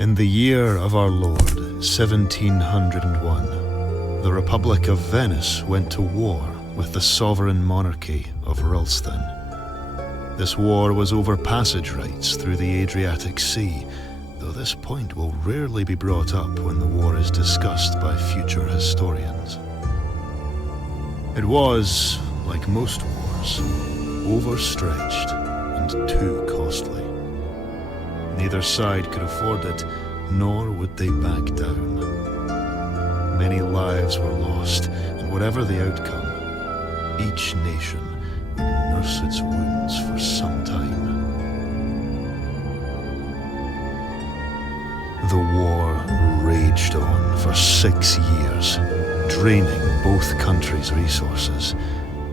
In the year of our Lord, 1701, the Republic of Venice went to war with the sovereign monarchy of Ralston. This war was over passage rights through the Adriatic Sea, though this point will rarely be brought up when the war is discussed by future historians. It was, like most wars, overstretched and too costly. Neither side could afford it, nor would they back down. Many lives were lost, and whatever the outcome, each nation would nurse its wounds for some time. The war raged on for 6 years, draining both countries' resources,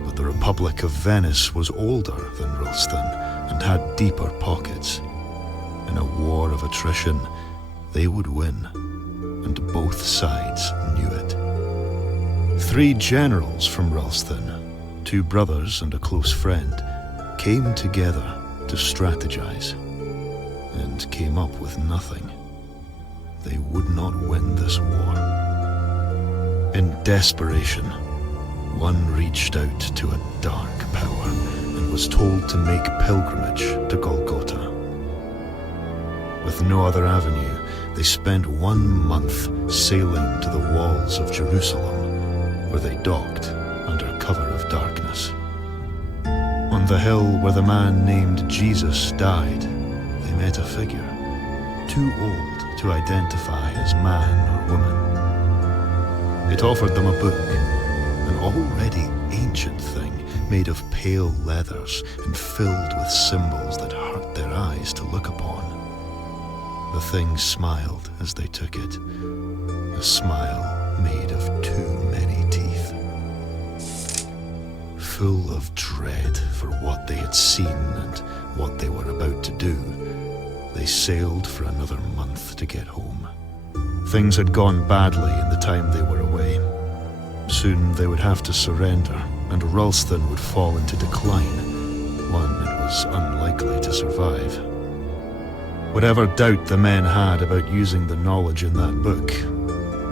but the Republic of Venice was older than Ralston and had deeper pockets. In a war of attrition, they would win, and both sides knew it. 3 generals from Ralston, 2 brothers and a close friend, came together to strategize, and came up with nothing. They would not win this war. In desperation, one reached out to a dark power and was told to make pilgrimage to Golgotha. With no other avenue, they spent 1 month sailing to the walls of Jerusalem, where they docked under cover of darkness. On the hill where the man named Jesus died, they met a figure, too old to identify as man or woman. It offered them a book, an already ancient thing made of pale leathers and filled with symbols that hurt their eyes to look upon. The thing smiled as they took it, a smile made of too many teeth. Full of dread for what they had seen and what they were about to do, they sailed for another month to get home. Things had gone badly in the time they were away. Soon they would have to surrender, and Ralston would fall into decline, one it was unlikely to survive. Whatever doubt the men had about using the knowledge in that book,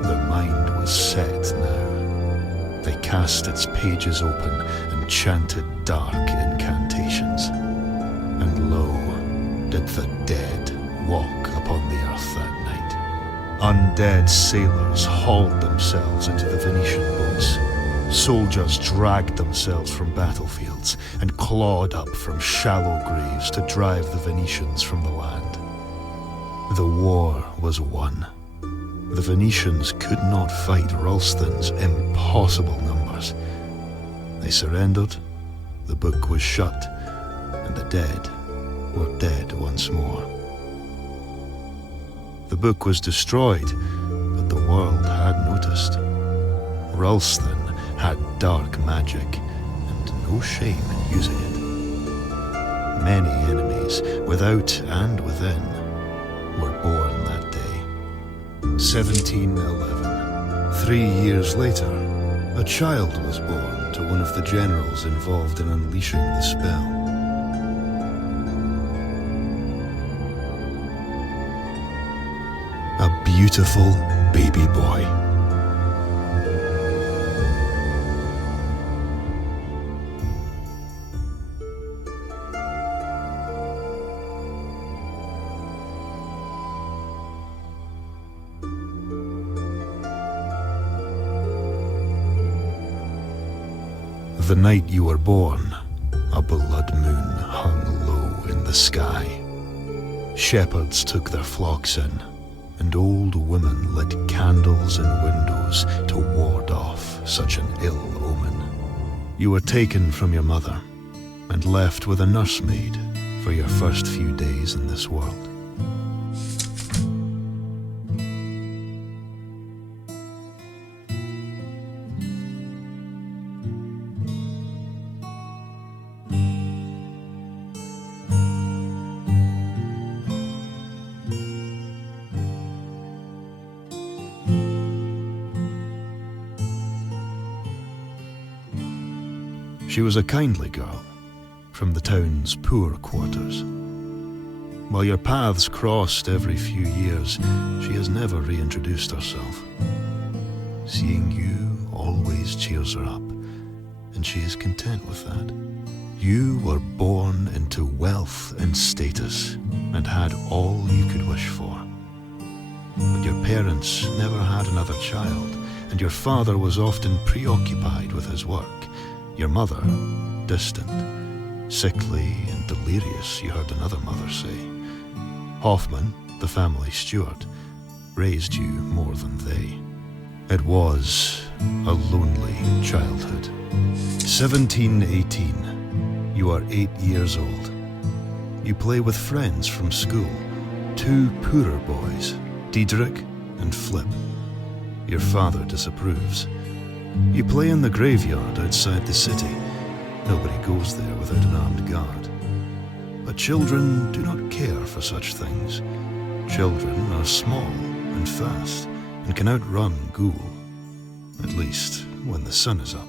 their mind was set now. They cast its pages open and chanted dark incantations. And lo, did the dead walk upon the earth that night. Undead sailors hauled themselves into the Venetian boats. Soldiers dragged themselves from battlefields and clawed up from shallow graves to drive the Venetians from the land. The war was won. The Venetians could not fight Ralston's impossible numbers. They surrendered, the book was shut, and the dead were dead once more. The book was destroyed, but the world had noticed. Ralston had dark magic, and no shame in using it. Many enemies, without and within, were born that day. 1711. 3 years later, a child was born to one of the generals involved in unleashing the spell. A beautiful baby boy. The night you were born, a blood moon hung low in the sky. Shepherds took their flocks in, and old women lit candles in windows to ward off such an ill omen. You were taken from your mother, and left with a nursemaid for your first few days in this world. She was a kindly girl from the town's poor quarters. While your paths crossed every few years, she has never reintroduced herself. Seeing you always cheers her up, and she is content with that. You were born into wealth and status, and had all you could wish for. But your parents never had another child, and your father was often preoccupied with his work. Your mother, distant, sickly and delirious, you heard another mother say. Hoffman, the family steward, raised you more than they. It was a lonely childhood. 1718. You are 8 years old. You play with friends from school, 2 poorer boys, Diablo and Flip. Your father disapproves. You play in the graveyard outside the city. Nobody goes there without an armed guard. But children do not care for such things. Children are small and fast and can outrun ghoul, at least when the sun is up.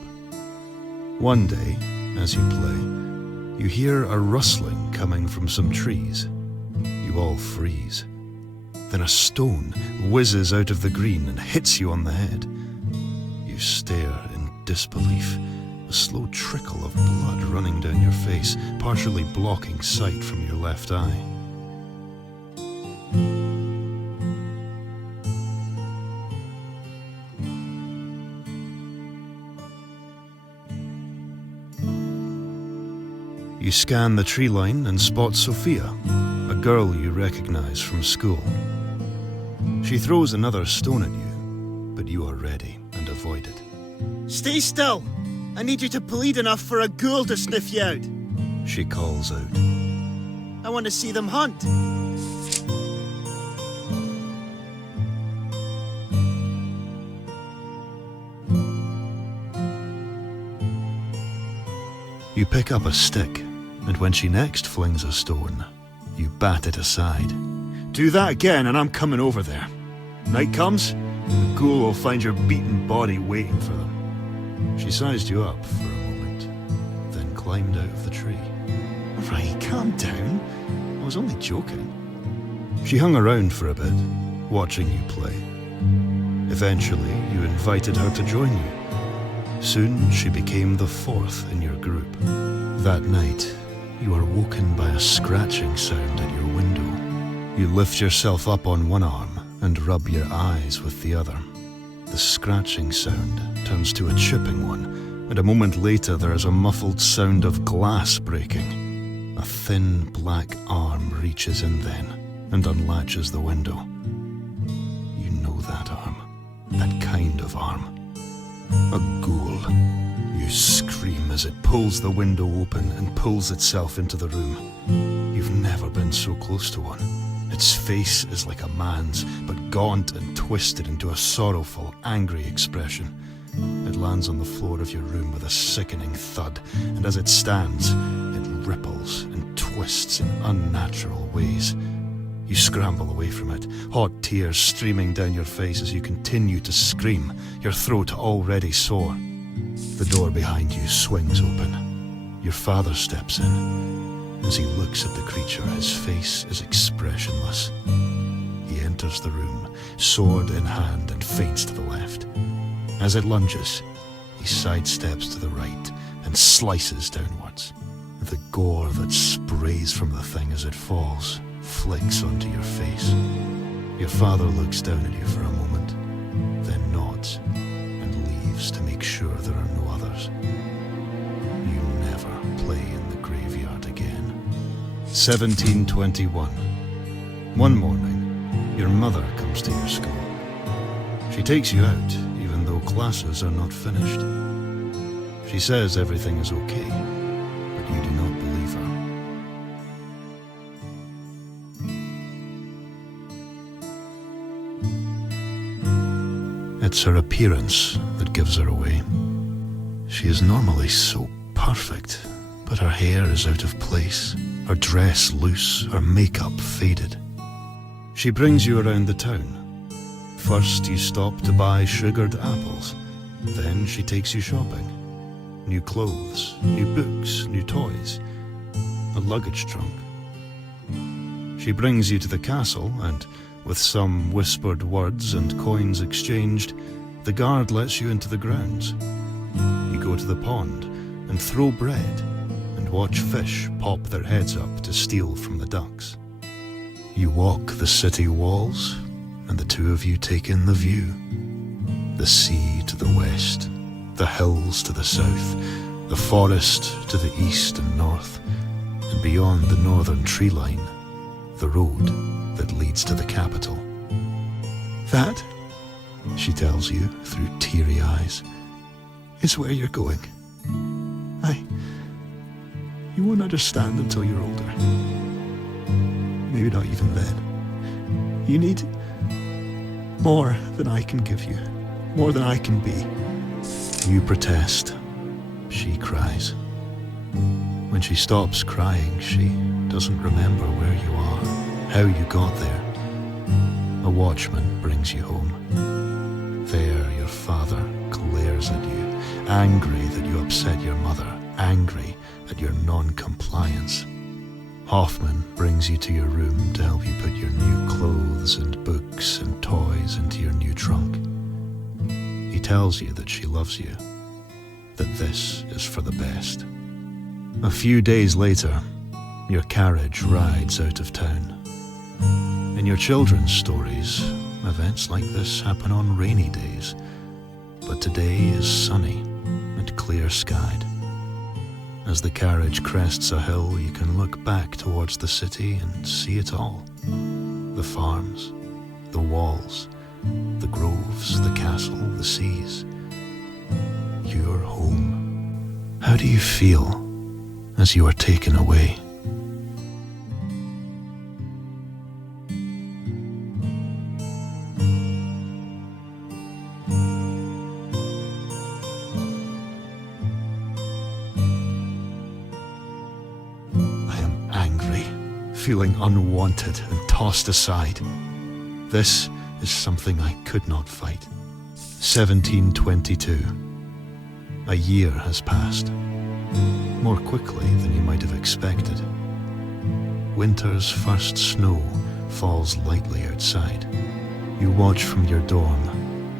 One day, as you play, you hear a rustling coming from some trees. You all freeze. Then a stone whizzes out of the green and hits you on the head. You stare in disbelief, a slow trickle of blood running down your face, partially blocking sight from your left eye. You scan the tree line and spot Sophia, a girl you recognize from school. She throws another stone at you, but you are ready and avoid it. Stay still! I need you to bleed enough for a ghoul to sniff you out. She calls out. I want to see them hunt. You pick up a stick, and when she next flings a stone, you bat it aside. Do that again and I'm coming over there. Night comes, the ghoul will find your beaten body waiting for them. She sized you up for a moment, then climbed out of the tree. Right, calm down. I was only joking. She hung around for a bit, watching you play. Eventually, you invited her to join you. Soon, she became the 4th in your group. That night, you are woken by a scratching sound at your window. You lift yourself up on one arm and rub your eyes with the other. The scratching sound turns to a chipping one, and a moment later there is a muffled sound of glass breaking. A thin black arm reaches in then and unlatches the window. You know that arm, that kind of arm. A ghoul. You scream as it pulls the window open and pulls itself into the room. You've never been so close to one. Its face is like a man's, but gaunt and twisted into a sorrowful, angry expression. It lands on the floor of your room with a sickening thud, and as it stands, it ripples and twists in unnatural ways. You scramble away from it, hot tears streaming down your face as you continue to scream, your throat already sore. The door behind you swings open. Your father steps in. As he looks at the creature, his face is expressionless. He enters the room, sword in hand, and feints to the left. As it lunges, he sidesteps to the right and slices downwards. The gore that sprays from the thing as it falls flicks onto your face. Your father looks down at you for a moment, then nods and leaves to make sure there are no others. You never play in the graveyard again. 1721. One morning, your mother comes to your school. She takes you out, even though classes are not finished. She says everything is okay, but you do not believe her. It's her appearance that gives her away. She is normally so perfect, but her hair is out of place, her dress loose, her makeup faded. She brings you around the town. First you stop to buy sugared apples, then she takes you shopping. New clothes, new books, new toys, a luggage trunk. She brings you to the castle, and with some whispered words and coins exchanged, the guard lets you into the grounds. You go to the pond and throw bread and watch fish pop their heads up to steal from the ducks. You walk the city walls, and the two of you take in the view. The sea to the west, the hills to the south, the forest to the east and north, and beyond the northern tree line, the road that leads to the capital. That, she tells you through teary eyes, is where you're going. You won't understand until you're older. Maybe not even then. You need more than I can give you, more than I can be. You protest. She cries. When she stops crying, she doesn't remember where you are, how you got there. A watchman brings you home. There your father glares at you, angry that you upset your mother, angry at your non-compliance. Hoffman brings you to your room to help you put your new clothes and books and toys into your new trunk. He tells you that she loves you, that this is for the best. A few days later, your carriage rides out of town. In your children's stories, events like this happen on rainy days, but today is sunny and clear-skied. As the carriage crests a hill, you can look back towards the city and see it all. The farms, the walls, the groves, the castle, the seas. Your home. How do you feel as you are taken away? Feeling unwanted and tossed aside. This is something I could not fight. 1722. A year has passed, more quickly than you might have expected. Winter's first snow falls lightly outside. You watch from your dorm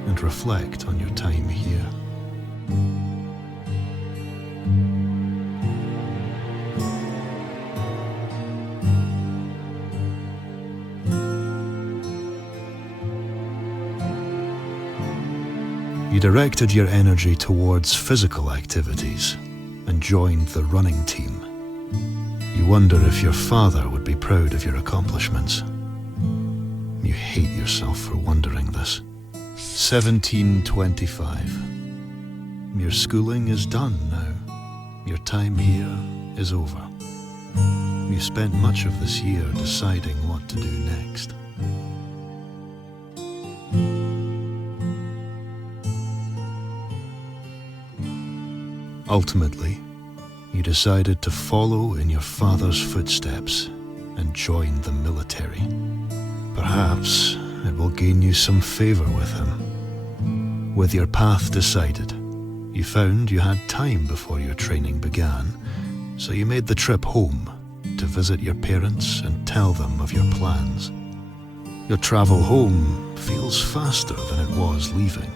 and reflect on your time here. You directed your energy towards physical activities and joined the running team. You wonder if your father would be proud of your accomplishments. You hate yourself for wondering this. 1725. Your schooling is done now. Your time here is over. You spent much of this year deciding what to do next. Ultimately, you decided to follow in your father's footsteps and join the military. Perhaps it will gain you some favor with him. With your path decided, you found you had time before your training began, so you made the trip home to visit your parents and tell them of your plans. Your travel home feels faster than it was leaving.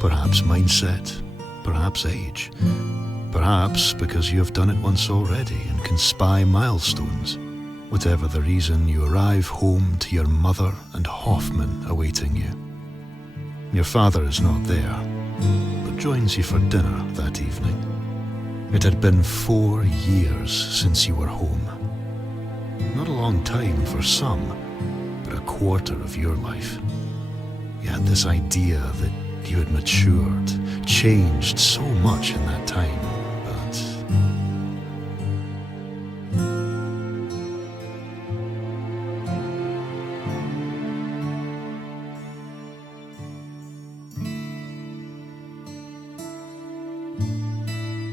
Perhaps mindset, perhaps age, perhaps because you have done it once already and can spy milestones. Whatever the reason, you arrive home to your mother and Hoffman awaiting you. Your father is not there, but joins you for dinner that evening. It had been 4 years since you were home. Not a long time for some, but a quarter of your life. You had this idea that you had matured, changed so much in that time, but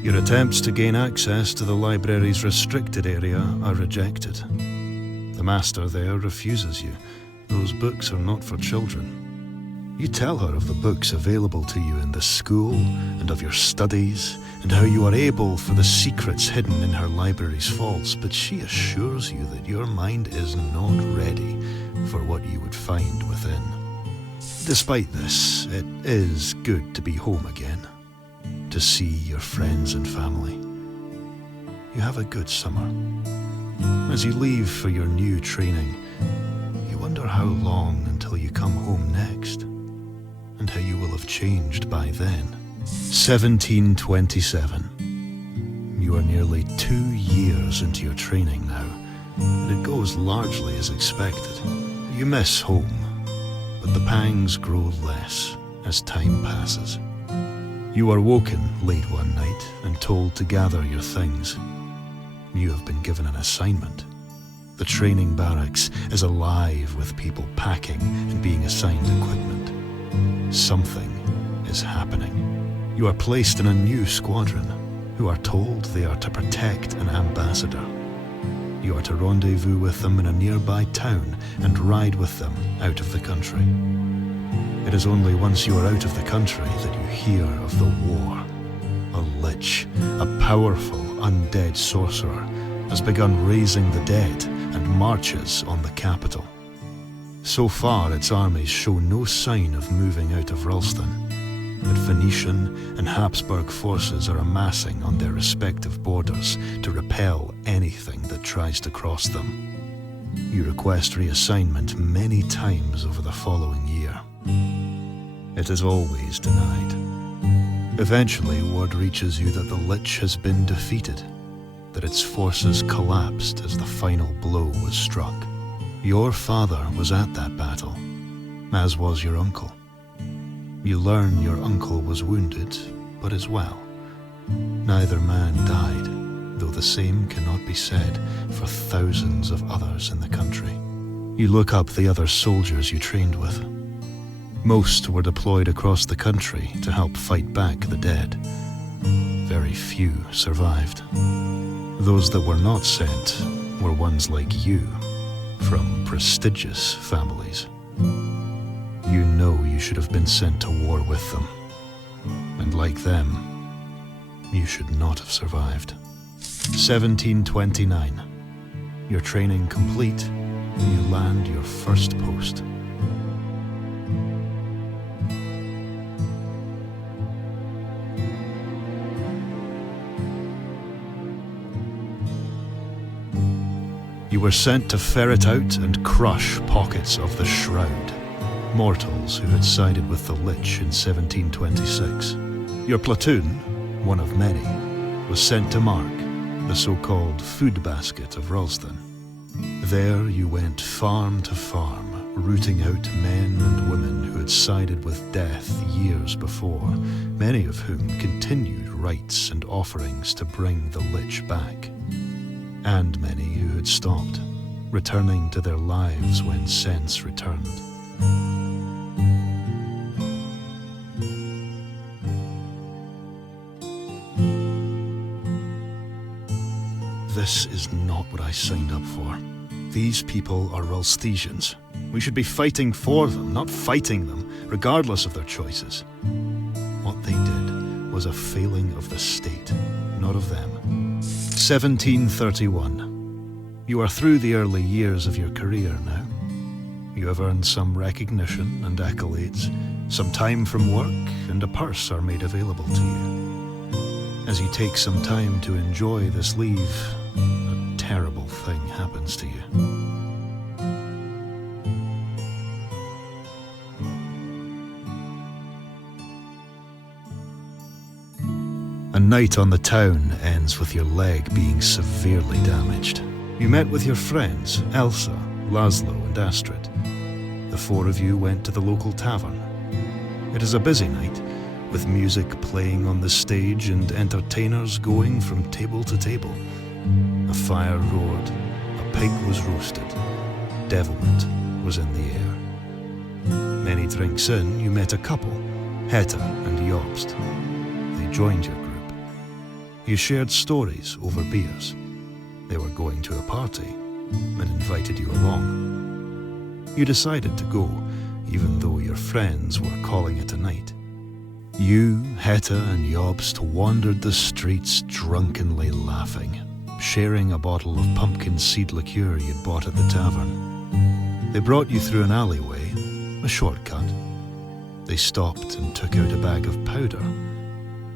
your attempts to gain access to the library's restricted area are rejected. The master there refuses you. Those books are not for children. You tell her of the books available to you in the school and of your studies and how you are able for the secrets hidden in her library's vaults, but she assures you that your mind is not ready for what you would find within. Despite this, it is good to be home again, to see your friends and family. You have a good summer. As you leave for your new training, you wonder how long until you come home next, and how you will have changed by then. 1727. You are nearly 2 years into your training now, and it goes largely as expected. You miss home, but the pangs grow less as time passes. You are woken late one night and told to gather your things. You have been given an assignment. The training barracks is alive with people packing and being assigned equipment. Something is happening. You are placed in a new squadron, who are told they are to protect an ambassador. You are to rendezvous with them in a nearby town and ride with them out of the country. It is only once you are out of the country that you hear of the war. A lich, a powerful undead sorcerer, has begun raising the dead and marches on the capital. So far, its armies show no sign of moving out of Ralston, but Venetian and Habsburg forces are amassing on their respective borders to repel anything that tries to cross them. You request reassignment many times over the following year. It is always denied. Eventually, word reaches you that the Lich has been defeated, that its forces collapsed as the final blow was struck. Your father was at that battle, as was your uncle. You learn your uncle was wounded, but is well. Neither man died, though the same cannot be said for thousands of others in the country. You look up the other soldiers you trained with. Most were deployed across the country to help fight back the dead. Very few survived. Those that were not sent were ones like you, from prestigious families. You know you should have been sent to war with them, and like them, you should not have survived. 1729. Your training complete, you land your first post. You were sent to ferret out and crush pockets of the Shroud, mortals who had sided with the Lich in 1726. Your platoon, one of many, was sent to mark the so-called food basket of Ralston. There you went farm to farm, rooting out men and women who had sided with death years before, many of whom continued rites and offerings to bring the Lich back, and many who had stopped, returning to their lives when sense returned. This is not what I signed up for. These people are Ralsthesians. We should be fighting for them, not fighting them, regardless of their choices. What they did was a failing of the state, not of them. 1731. You are through the early years of your career now. You have earned some recognition and accolades, some time from work, and a purse are made available to you. As you take some time to enjoy this leave, a terrible thing happens to you. A night on the town ends with your leg being severely damaged. You met with your friends, Elsa, Laszlo, and Astrid. The four of you went to the local tavern. It is a busy night, with music playing on the stage and entertainers going from table to table. A fire roared, a pig was roasted, devilment was in the air. Many drinks in, you met a couple, Heta and Jobst. They joined your group. You shared stories over beers. They were going to a party and invited you along. You decided to go, even though your friends were calling it a night. You, Hetta, and Jobst wandered the streets drunkenly laughing, sharing a bottle of pumpkin seed liqueur you'd bought at the tavern. They brought you through an alleyway, a shortcut. They stopped and took out a bag of powder.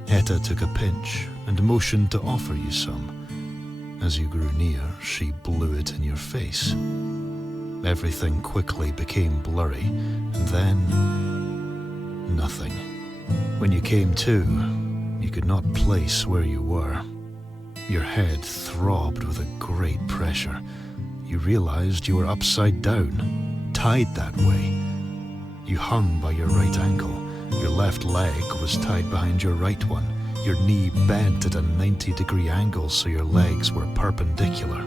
Hetta took a pinch and motioned to offer you some. As you grew near, she blew it in your face. Everything quickly became blurry, and then nothing. When you came to, you could not place where you were. Your head throbbed with a great pressure. You realized you were upside down, tied that way. You hung by your right ankle. Your left leg was tied behind your right one. Your knee bent at a 90-degree angle so your legs were perpendicular.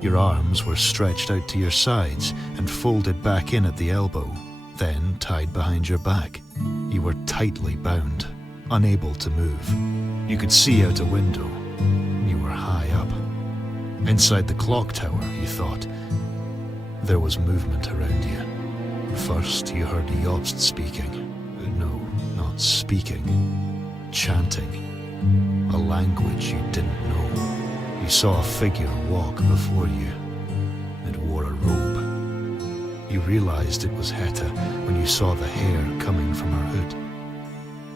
Your arms were stretched out to your sides and folded back in at the elbow, then tied behind your back. You were tightly bound, unable to move. You could see out a window. You were high up. Inside the clock tower, you thought. There was movement around you. First, you heard Jobst speaking. No, not speaking. Chanting. A language you didn't know. You saw a figure walk before you. It wore a robe. You realized it was Hetta when you saw the hair coming from her hood.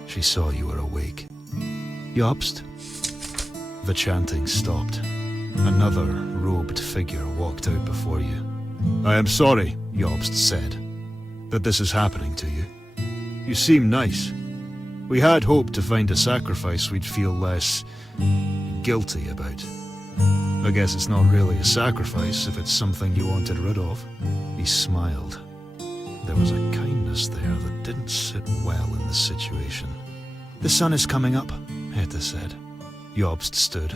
She saw you were awake. Jobst? The chanting stopped. Another robed figure walked out before you. I am sorry, Jobst said, that this is happening to you. You seem nice. We had hoped to find a sacrifice we'd feel less guilty about. I guess it's not really a sacrifice if it's something you wanted rid of. He smiled. There was a kindness there that didn't sit well in the situation. The sun is coming up, Hetta said. Jobst stood.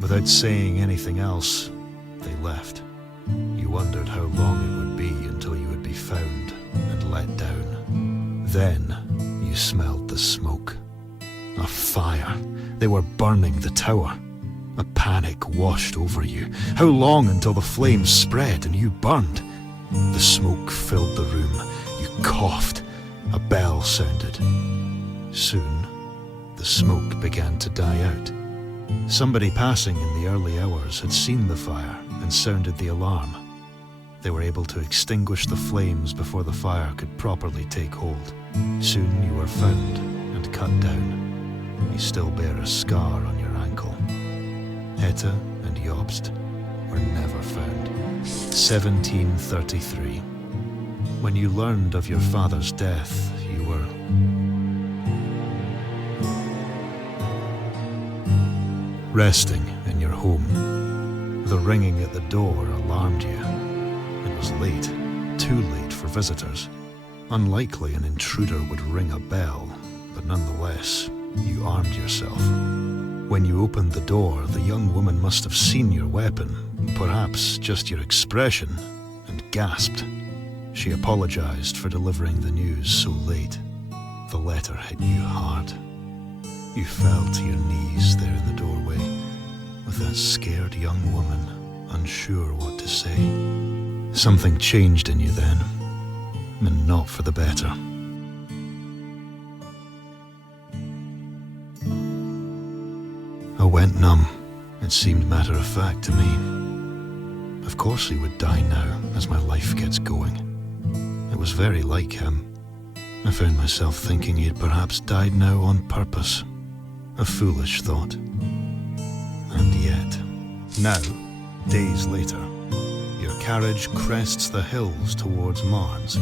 Without saying anything else, they left. You wondered how long it would be until you would be found and let down. Then you smelled the smoke. A fire. They were burning the tower. A panic washed over you. How long until the flames spread and you burned? The smoke filled the room. You coughed. A bell sounded. Soon, the smoke began to die out. Somebody passing in the early hours had seen the fire and sounded the alarm. They were able to extinguish the flames before the fire could properly take hold. Soon you were found and cut down. You still bear a scar on your ankle. Hetta and Jobst were never found. 1733. When you learned of your father's death, you were resting in your home. The ringing at the door alarmed you. It was late, too late for visitors. Unlikely an intruder would ring a bell, but nonetheless, you armed yourself. When you opened the door, the young woman must have seen your weapon, perhaps just your expression, and gasped. She apologized for delivering the news so late. The letter hit you hard. You fell to your knees there in the doorway, with that scared young woman, unsure what to say. Something changed in you then, and not for the better. I went numb. It seemed matter-of-fact to me. Of course he would die now, as my life gets going. It was very like him. I found myself thinking he had perhaps died now on purpose. A foolish thought. And yet, now, days later, your carriage crests the hills towards Marnes,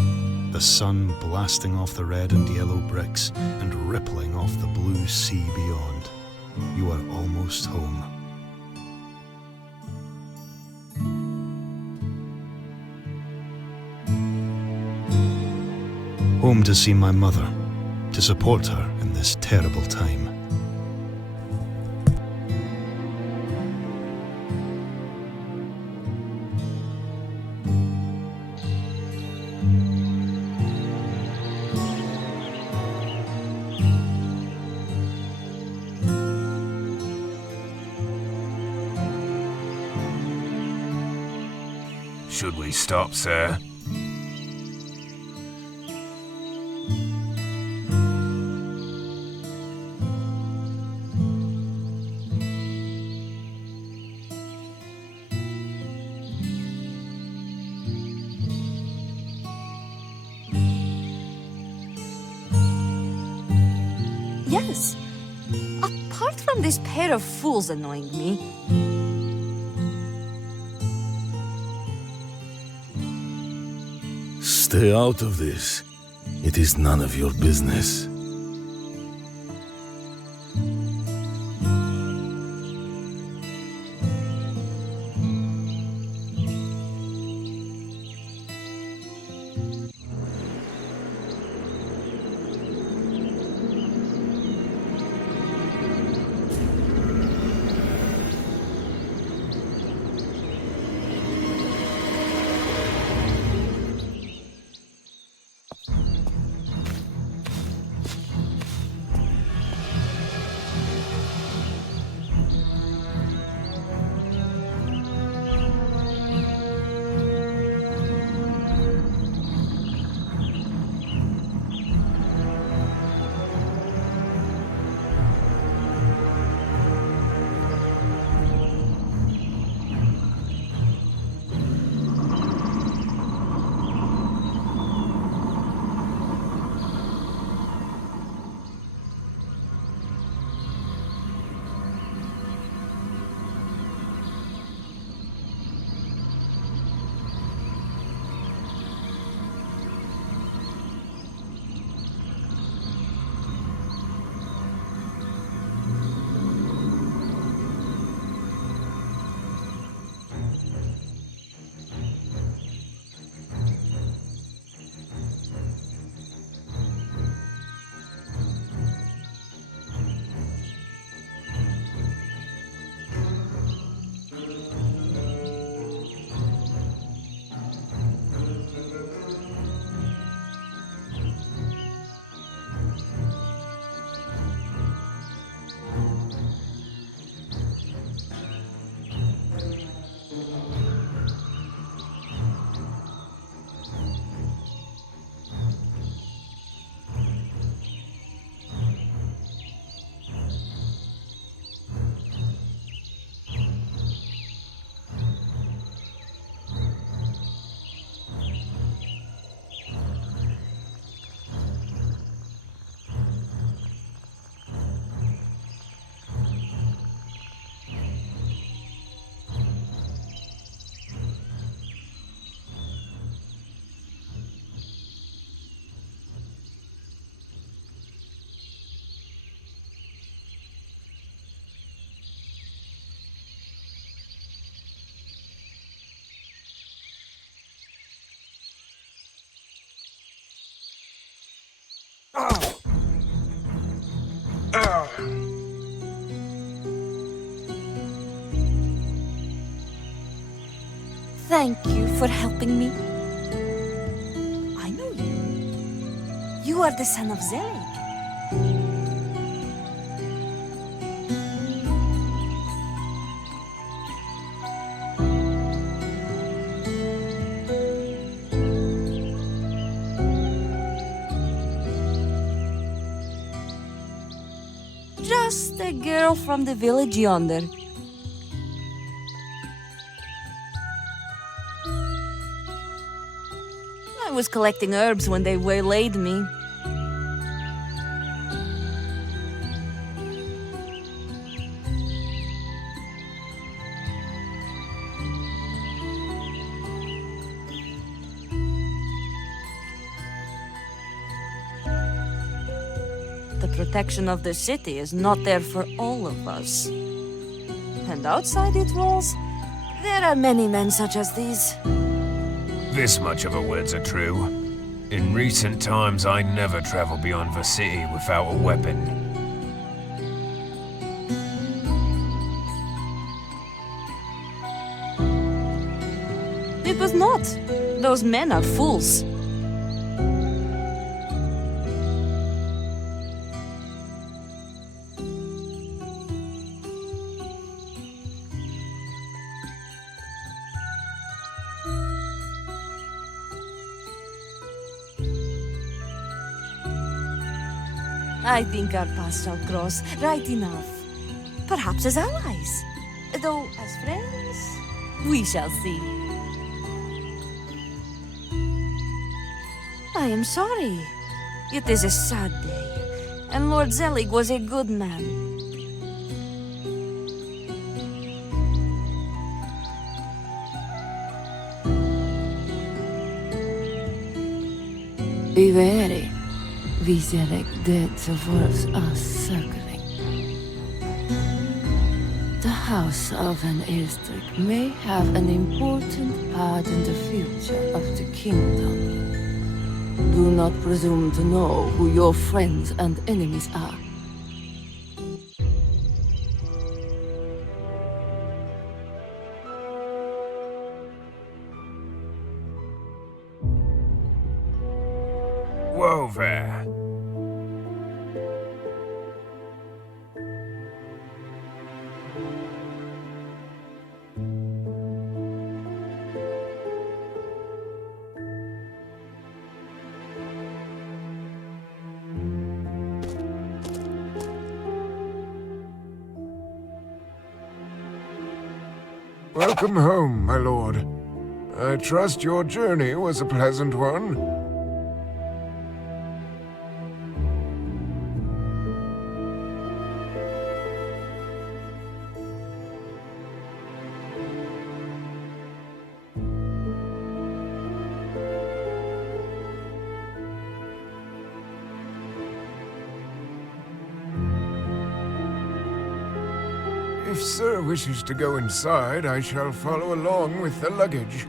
the sun blasting off the red and yellow bricks and rippling off the blue sea beyond. You are almost home. Home to see my mother, to support her in this terrible time. Should we stop, sir? Yes. Apart from this pair of fools annoying me, Stay out of this. It is none of your business. thank you for helping me. I know you. You are the son of Zelig. Just a girl from the village yonder. I was collecting herbs when they waylaid me. The protection of the city is not there for all of us. And outside its walls, there are many men such as these. This much of her words are true. In recent times, I never travel beyond the city without a weapon. It was not. Those men are fools. I think our paths shall cross right enough. Perhaps as allies. Though as friends, we shall see. I am sorry. It is a sad day, and Lord Zelig was a good man. Be wary. We select dead towards us circling. The House of an Airstrick may have an important part in the future of the kingdom. Do not presume to know who your friends and enemies are. Whoa there. Welcome home, my lord. I trust your journey was a pleasant one. If Sir wishes to go inside, I shall follow along with the luggage.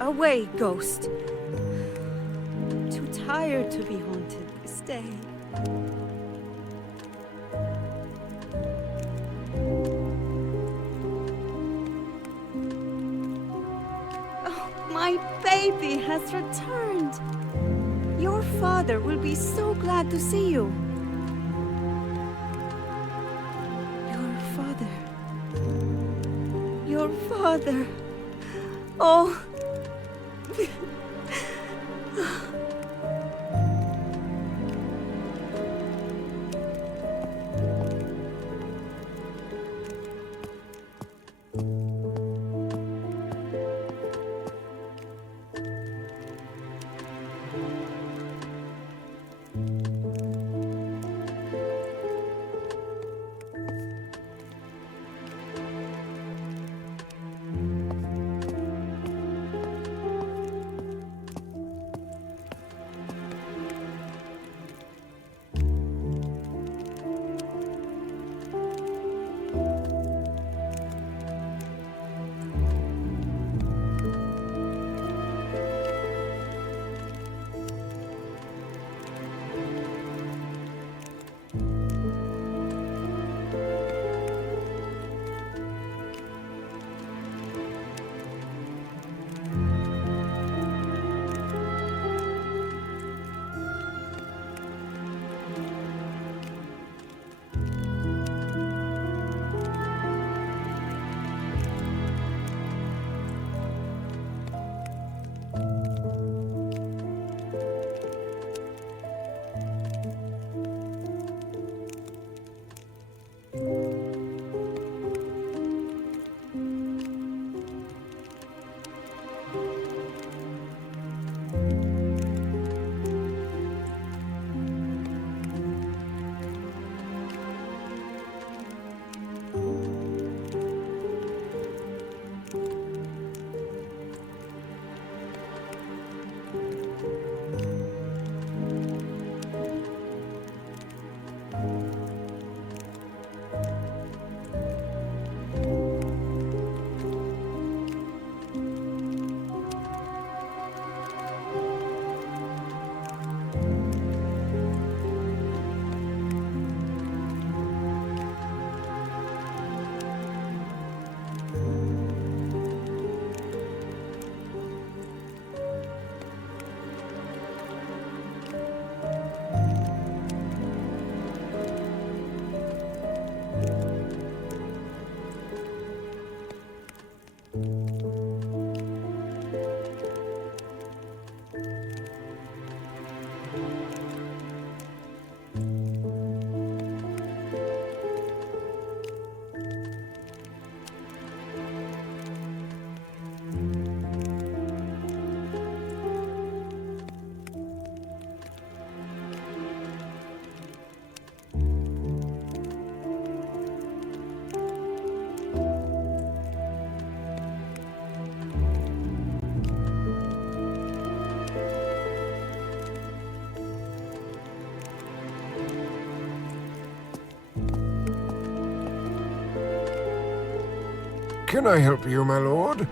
Away, ghost. Too tired to be haunted this day. Oh, my baby has returned. Your father will be so glad to see you. Your father. Your father. Oh. can I help you, my lord?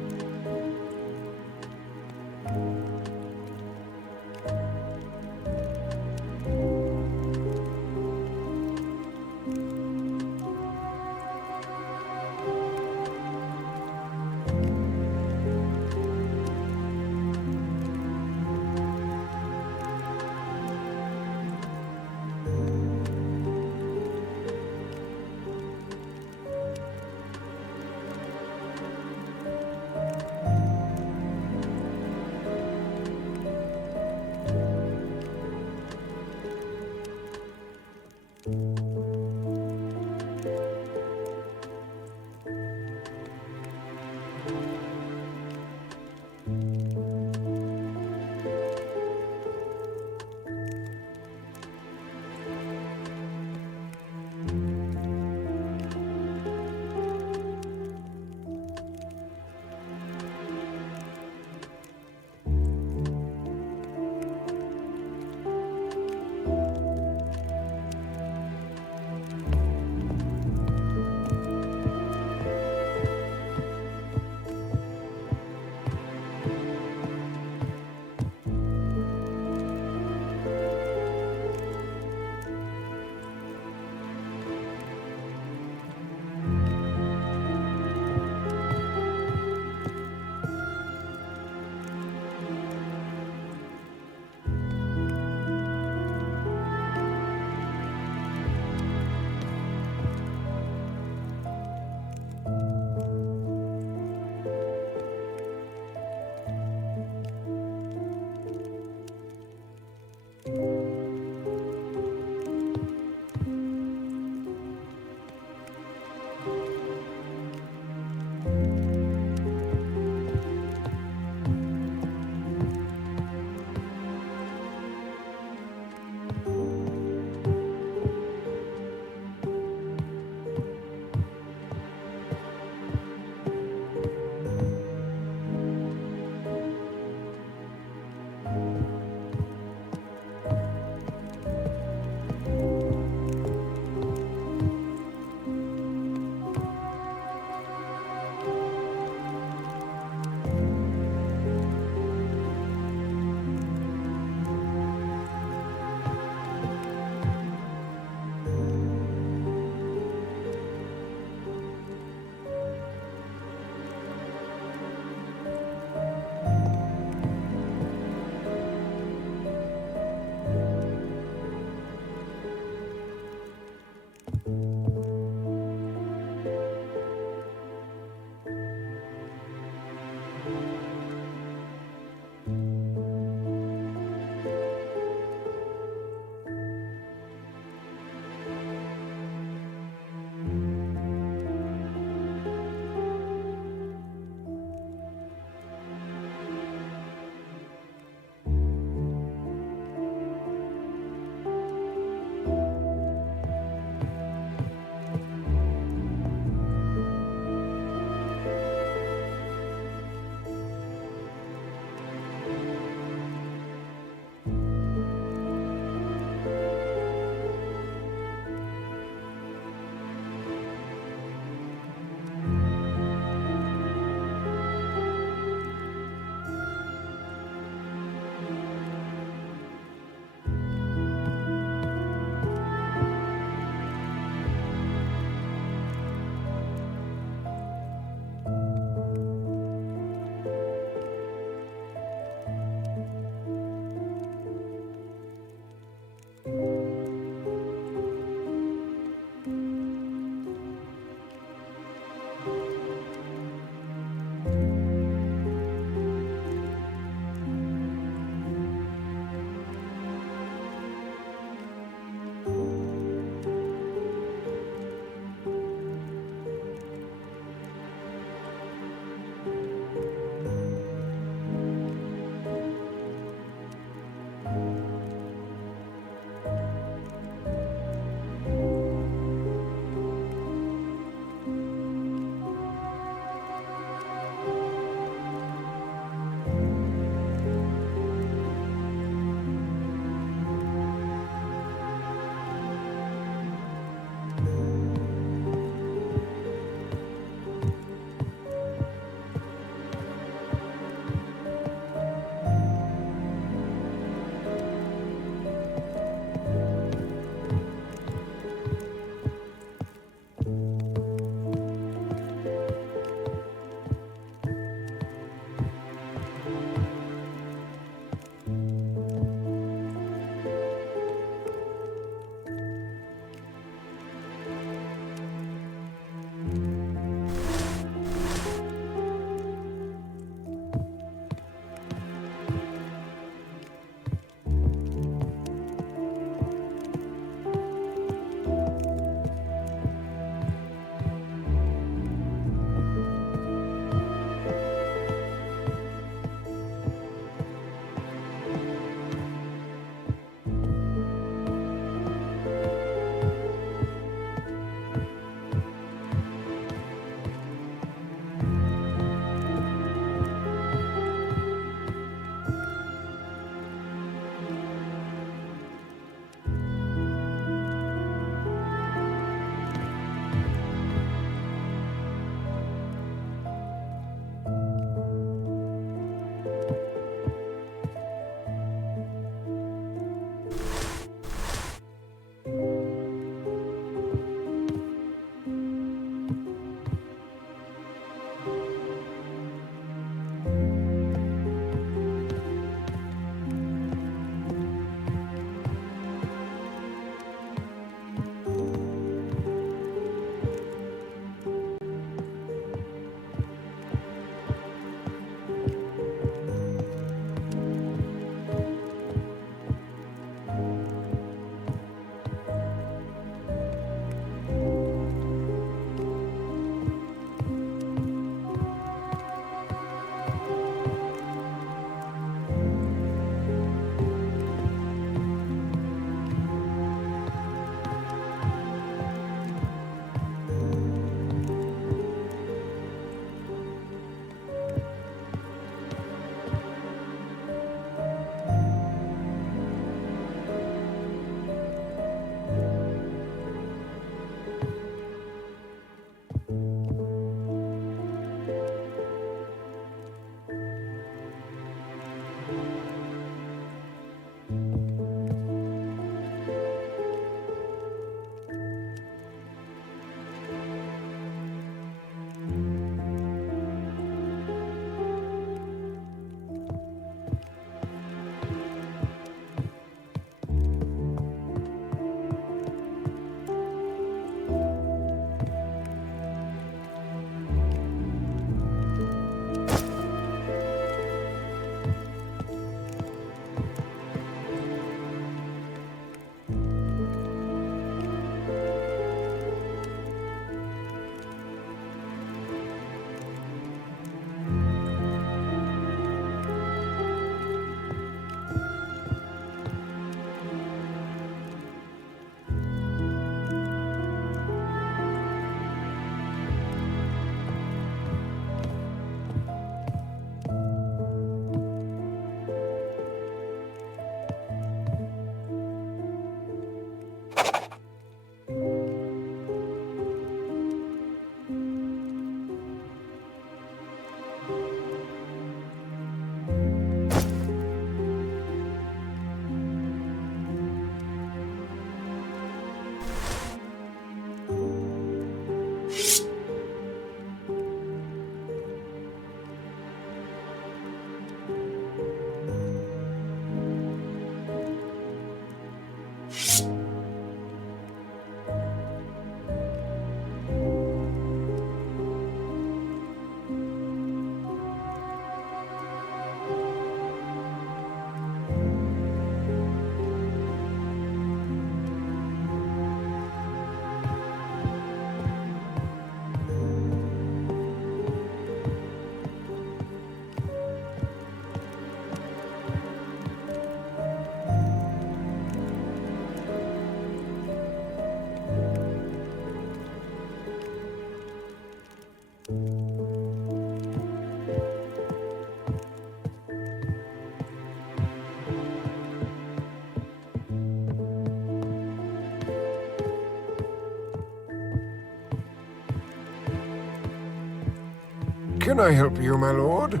can I help you, my lord?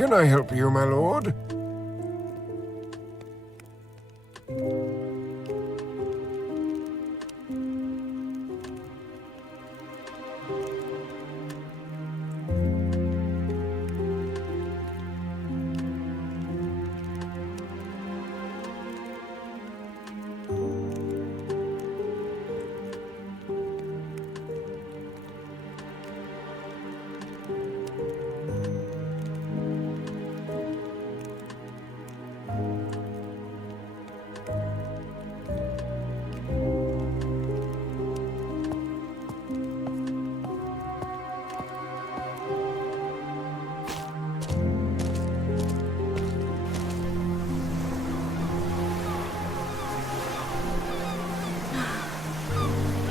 Can I help you, my lord?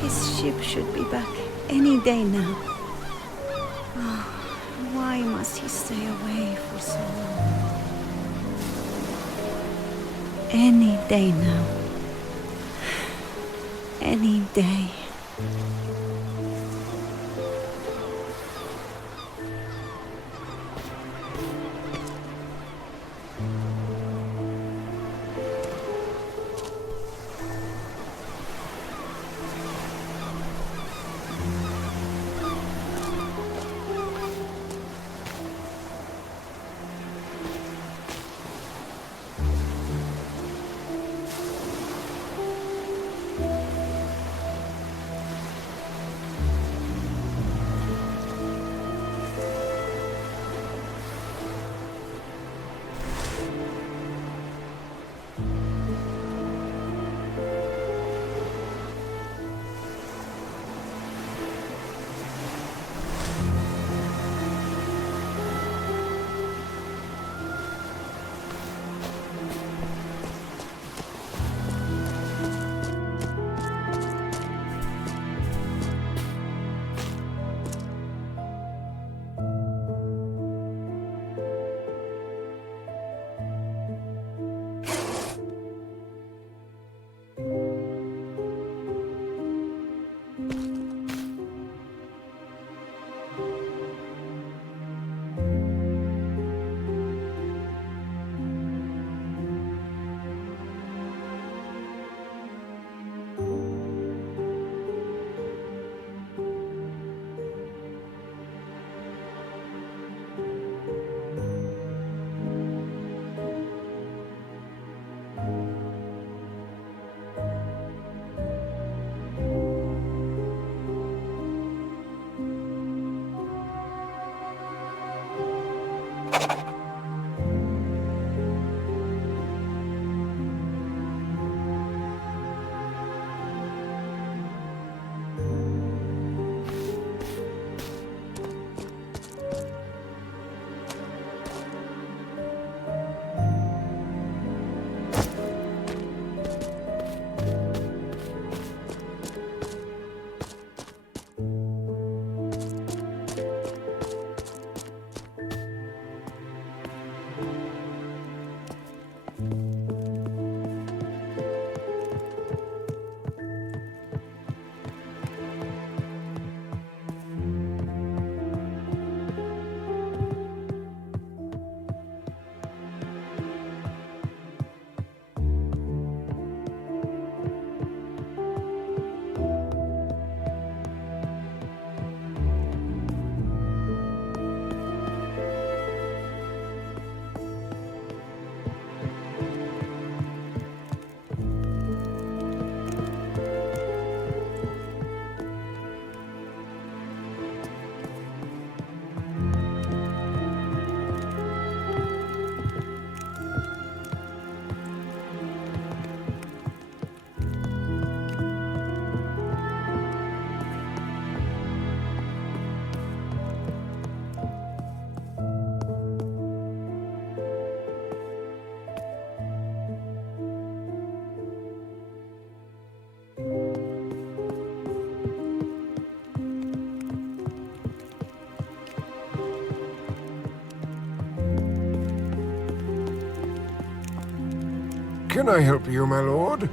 His ship should be back any day now. Oh, why must he stay away for so long? Any day now. Any day. Can I help you, my lord?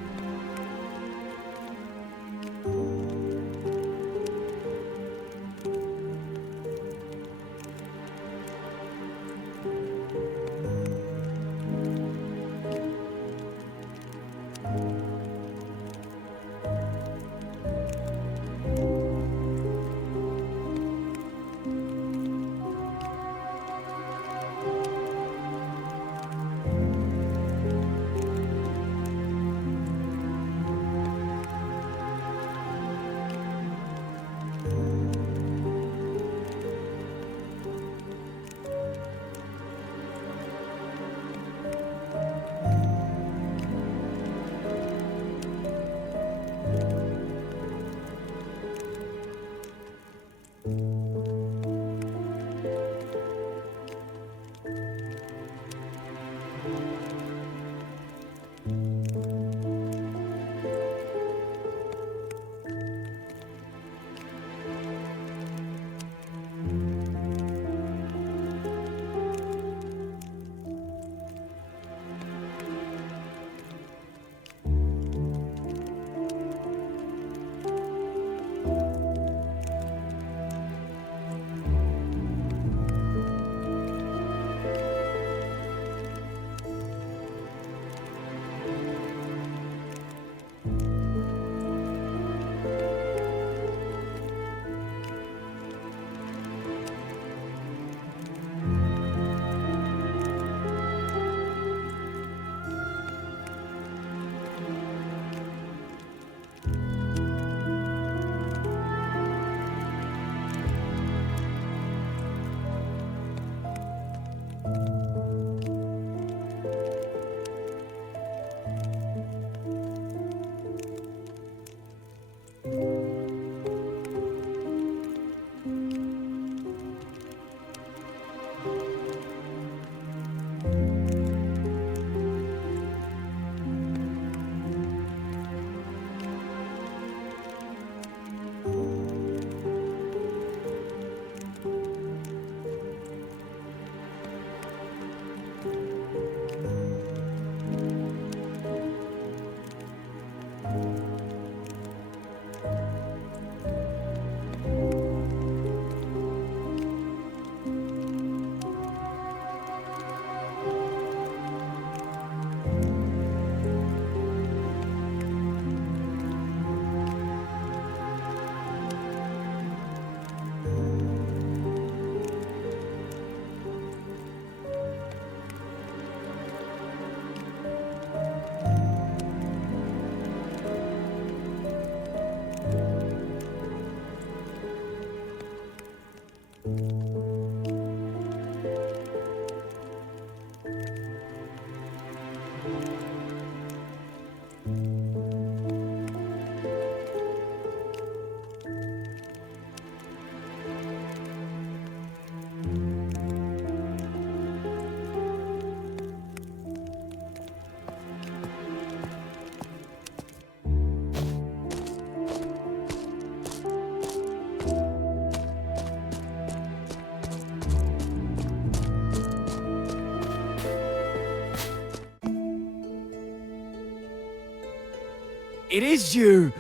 It is you!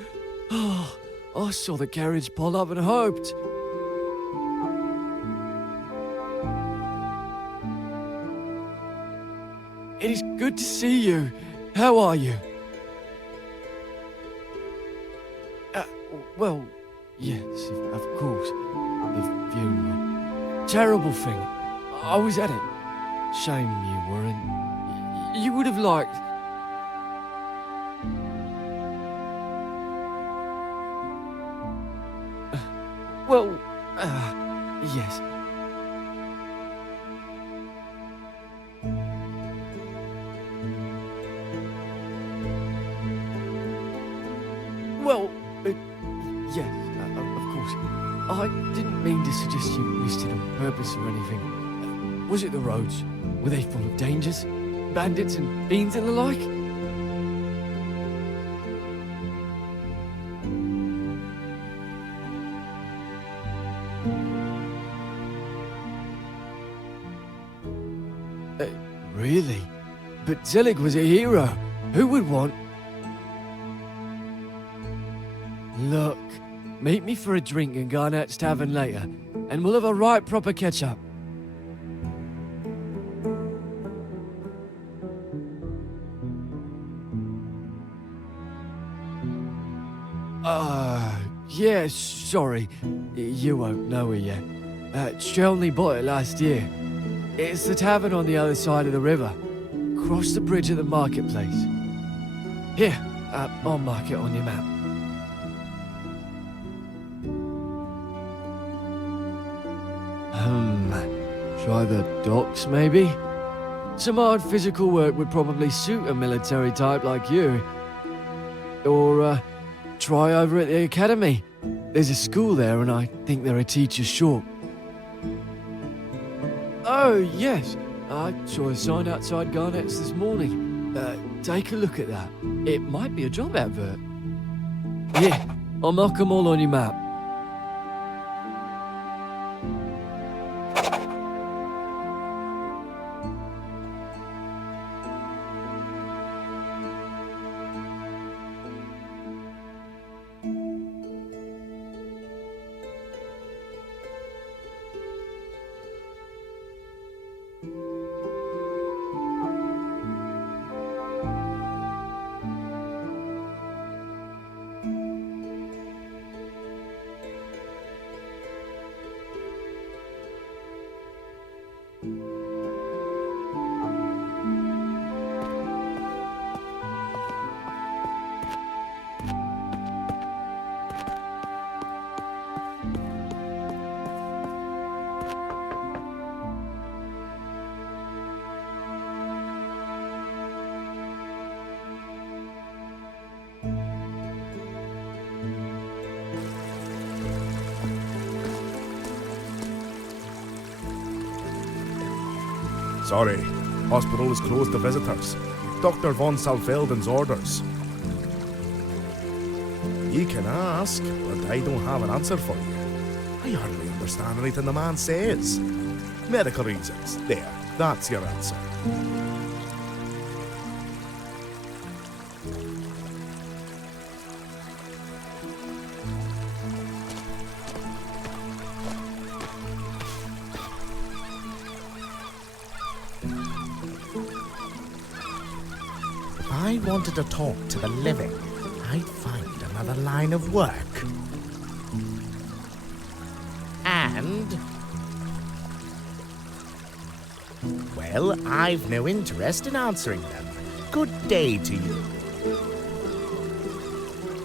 Oh, I saw the carriage pull up and hoped. It is good to see you. How are you? Well, yes, of course. The funeral. Terrible thing. I was at it. Shame you weren't. You would have liked... Well, yes. Well, yes, of course. I didn't mean to suggest you missed it on purpose or anything. Was it the roads? Were they full of dangers? Bandits and fiends and the like? Really? But Zelig was a hero. Who would want... Look, meet me for a drink in Garnett's Tavern later, and we'll have a right proper catch-up. Yeah, sorry. You won't know her yet. She only bought it last year. It's the tavern on the other side of the river. Cross the bridge at the marketplace. Here, I'll mark it on your map. Try the docks, maybe? Some hard physical work would probably suit a military type like you. Or, try over at the academy. There's a school there and I think they're a teacher short. Oh, yes. I saw a sign outside Garnett's this morning. Take a look at that. It might be a job advert. Here, I'll mark them all on your map. Sorry, hospital is closed to visitors. Dr. von Salfelden's orders. You can ask, but I don't have an answer for you. I hardly understand anything the man says. Medical reasons. There, that's your answer. If I wanted to talk to the living, I'd find another line of work. And... well, I've no interest in answering them. Good day to you.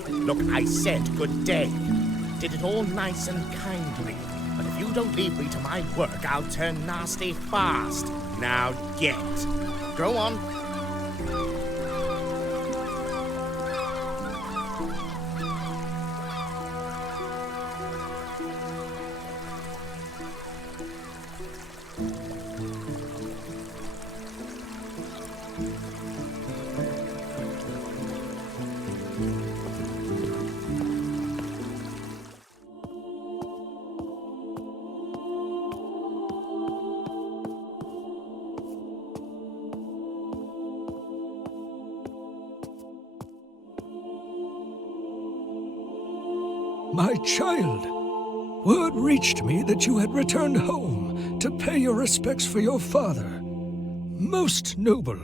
Look, I said good day. Did it all nice and kindly. But if you don't leave me to my work, I'll turn nasty fast. Now get. Go on. My child, word reached me that you had returned home to pay your respects for your father. Most noble.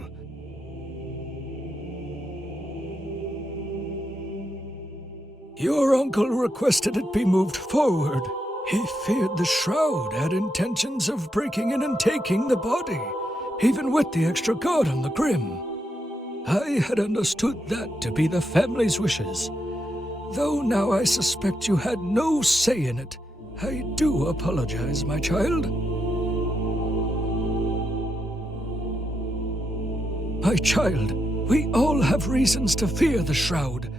Your uncle requested it be moved forward. He feared the Shroud had intentions of breaking in and taking the body, even with the extra guard on the Grim. I had understood that to be the family's wishes. Though now I suspect you had no say in it. I do apologize, my child. My child, we all have reasons to fear the Shroud,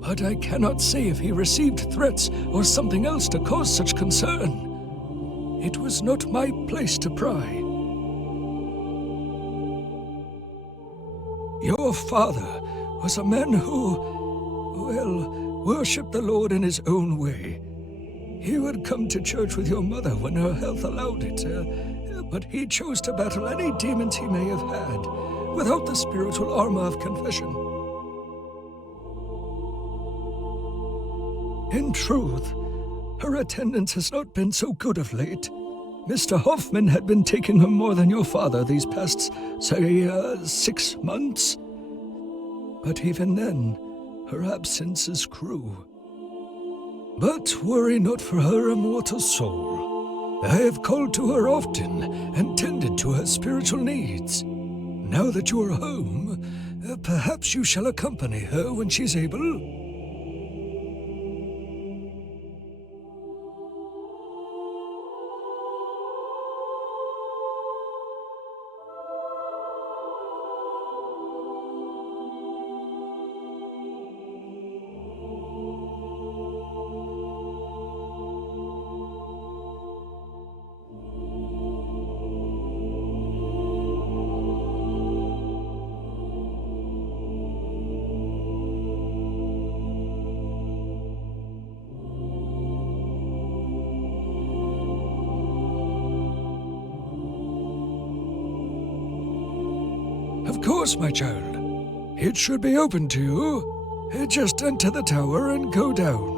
but I cannot say if he received threats or something else to cause such concern. It was not my place to pry. Your father was a man who, well, worshipped the Lord in his own way. He would come to church with your mother when her health allowed it, but he chose to battle any demons he may have had, without the spiritual armor of confession. In truth, her attendance has not been so good of late. Mr. Hoffman had been taking her more than your father these past, say, 6 months. But even then, her absence is cruel. But worry not for her immortal soul. I have called to her often and tended to her spiritual needs. Now that you are home, perhaps you shall accompany her when she's able. Of course, my child. It should be open to you. Just enter the tower and go down.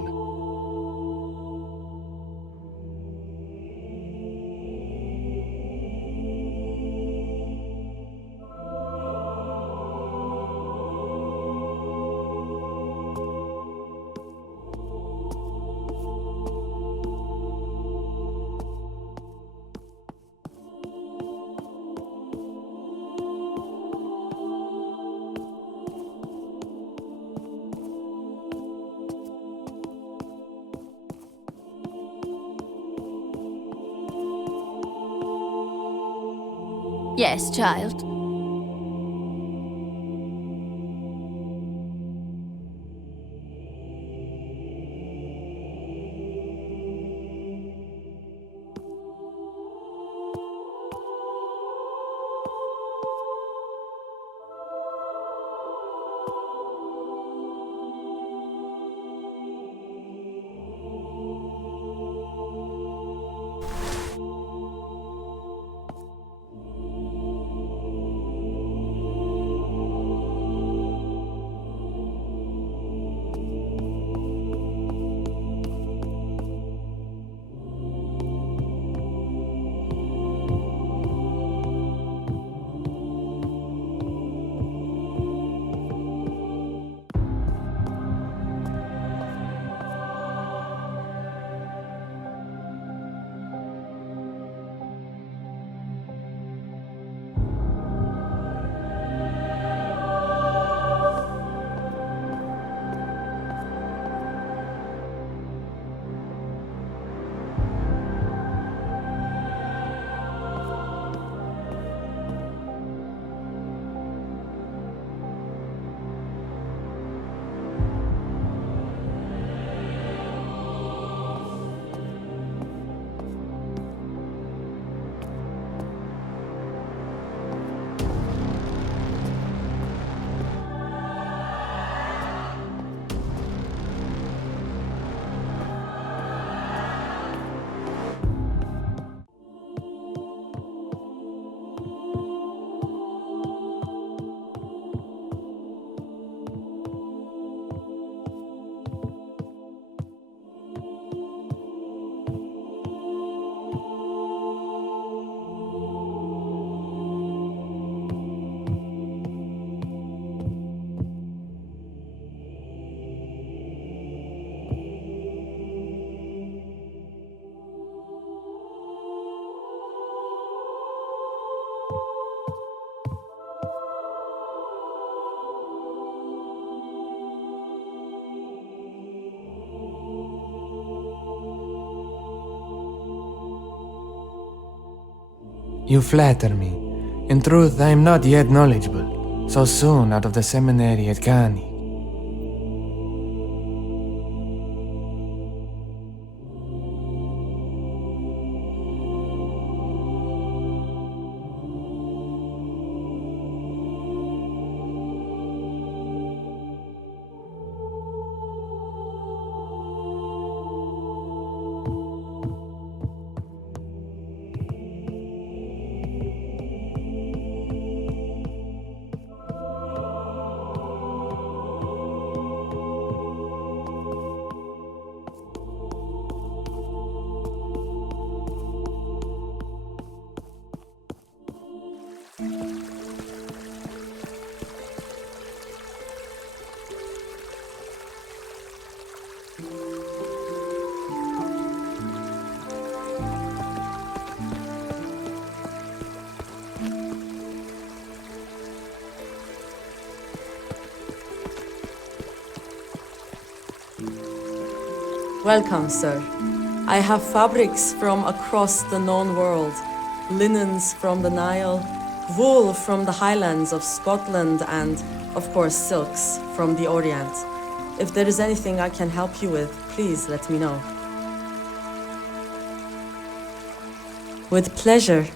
Yes, child. You flatter me. In truth, I am not yet knowledgeable, so soon out of the seminary at Cani. Welcome, sir. I have fabrics from across the known world, linens from the Nile, wool from the highlands of Scotland, and, of course, silks from the Orient. If there is anything I can help you with, please let me know. With pleasure.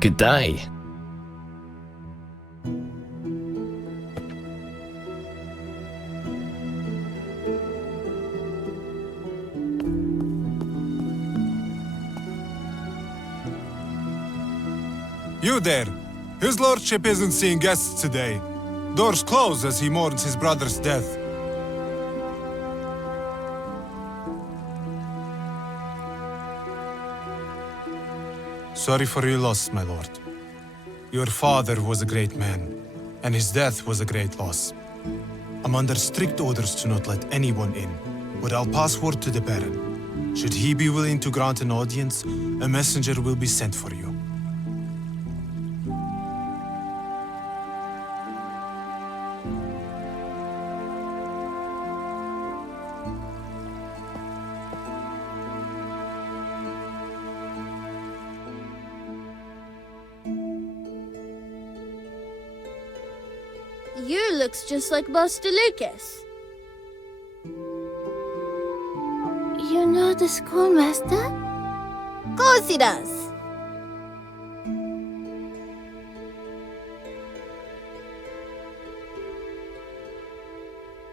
Good day. You there! His lordship isn't seeing guests today. Doors close as he mourns his brother's death. Sorry for your loss, my lord. Your father was a great man, and his death was a great loss. I'm under strict orders to not let anyone in, but I'll pass word to the Baron. Should he be willing to grant an audience, a messenger will be sent for you. You looks just like Master Lucas. You know the schoolmaster? Course he does.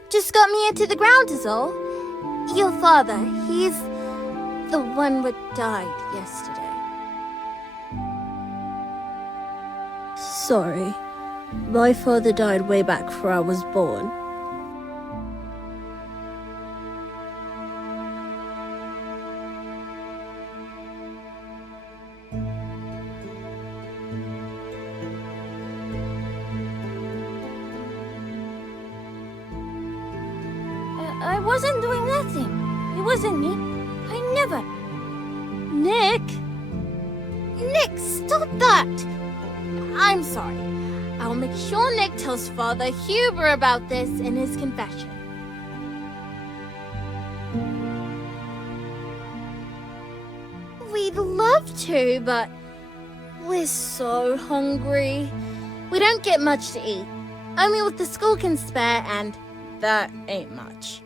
Just got me into the ground is all. Your father, he's the one what died yesterday. Sorry. My father died way back before I was born. I wasn't doing nothing. It wasn't me. I never... Nick? Nick, stop that! I'm sorry. I'll make sure Nick tells Father Huber about this in his confession. We'd love to, but we're so hungry. We don't get much to eat. Only what the school can spare, and that ain't much.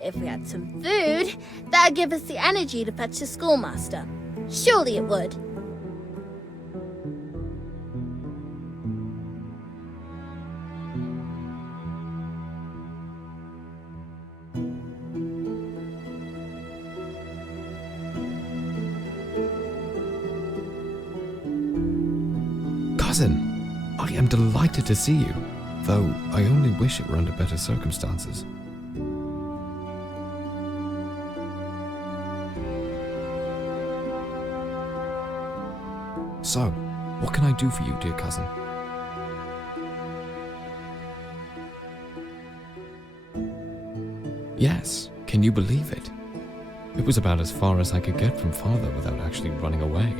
If we had some food, that'd give us the energy to fetch the schoolmaster. Surely it would. Cousin, I am delighted to see you, though I only wish it were under better circumstances. So, what can I do for you, dear cousin? Yes, can you believe it? It was about as far as I could get from father without actually running away.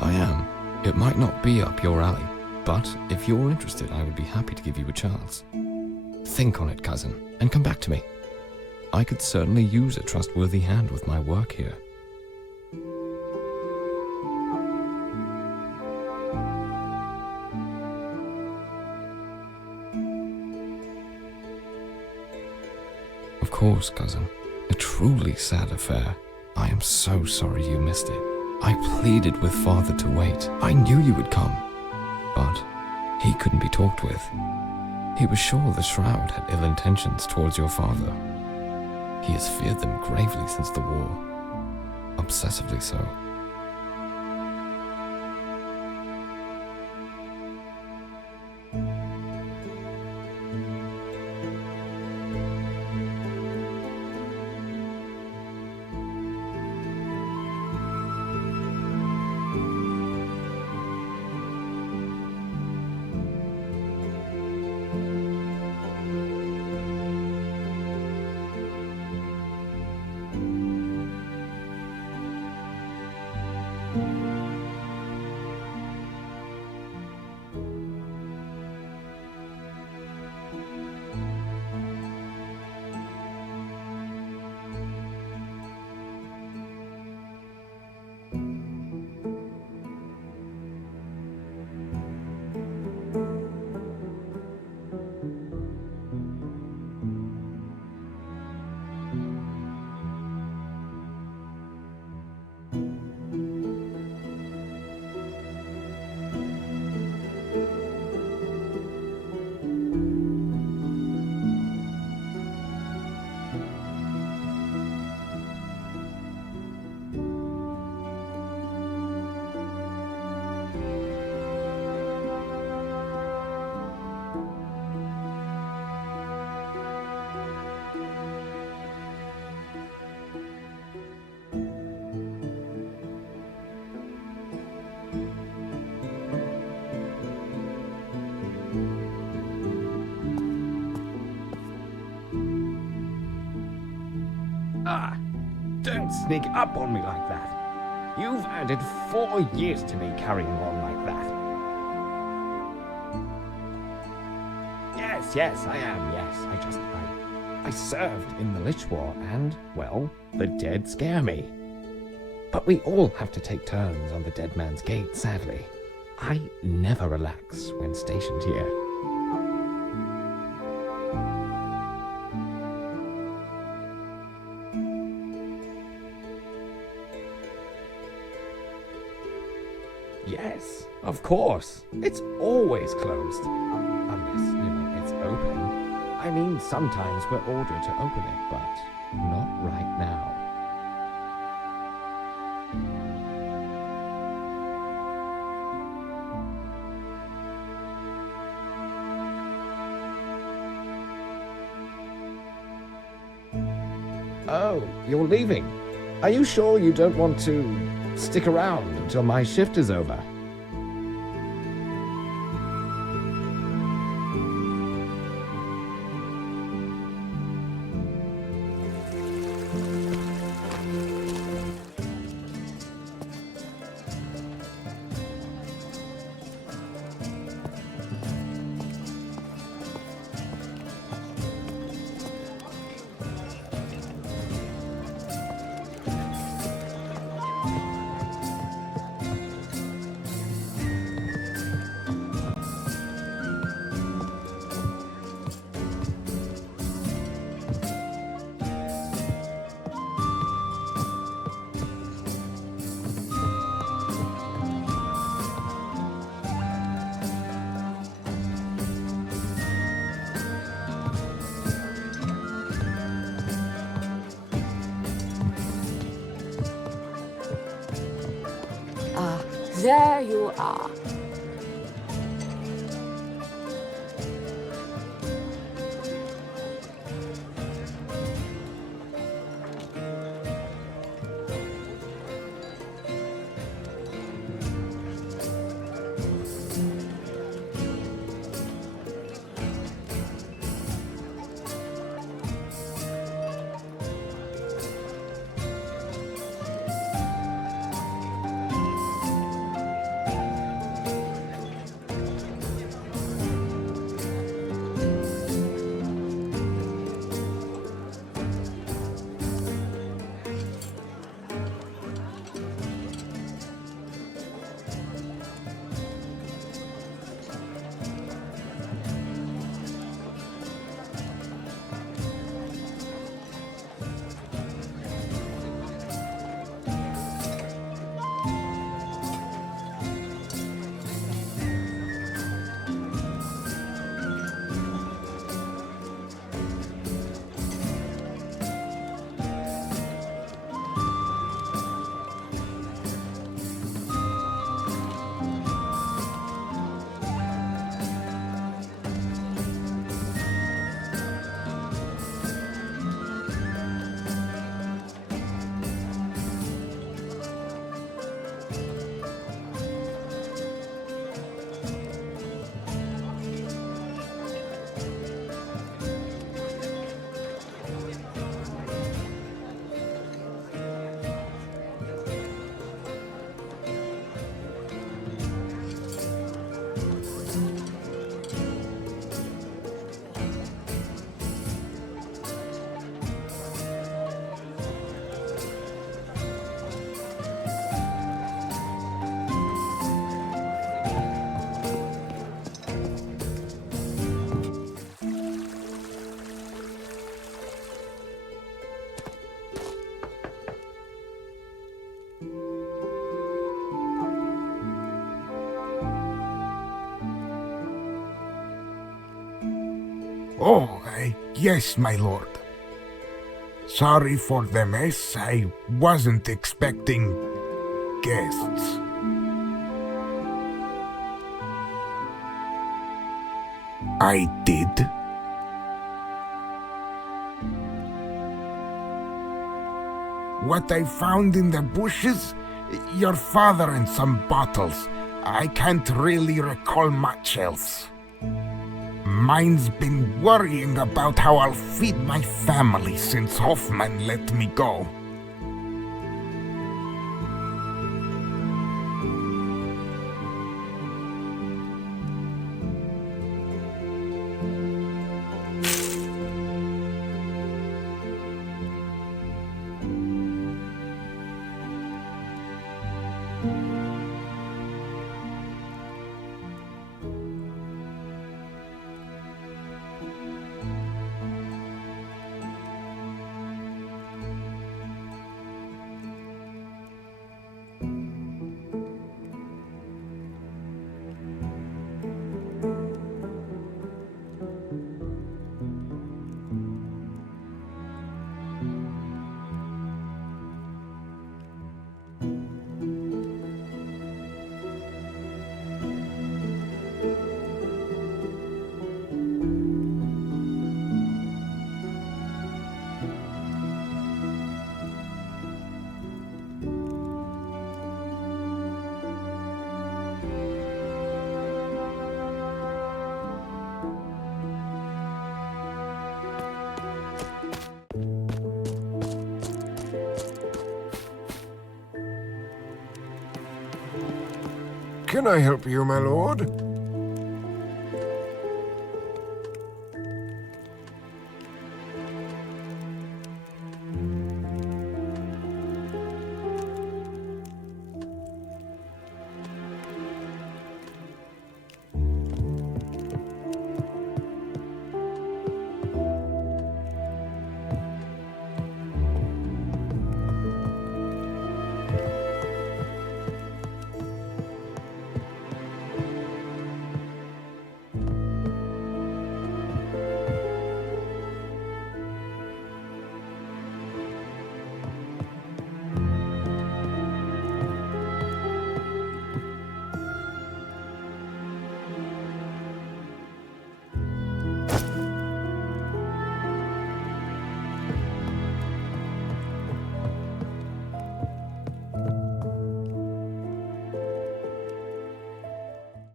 I am. It might not be up your alley, but if you're interested, I would be happy to give you a chance. Think on it, cousin, and come back to me. I could certainly use a trustworthy hand with my work here. Of course, cousin. A truly sad affair. I am so sorry you missed it. I pleaded with father to wait. I knew you would come. But he couldn't be talked with. He was sure the Shroud had ill intentions towards your father. He has feared them gravely since the war. Obsessively so. Ah, don't sneak up on me like that. You've added 4 years to me carrying on like that. Yes, I am, yes. I served in the Lich War and, well, the dead scare me. But we all have to take turns on the Dead Man's Gate, sadly. I never relax when stationed here. Yes, of course. It's always closed. Unless, it's open. I mean, sometimes we're ordered to open it, but not right now. Oh, you're leaving. Are you sure you don't want to stick around until my shift is over? There you are. Oh, yes, my lord. Sorry for the mess. I wasn't expecting guests. I did. What I found in the bushes? Your father and some bottles. I can't really recall much else. Mine's been worrying about how I'll feed my family since Hoffman let me go. Can I help you, my lord?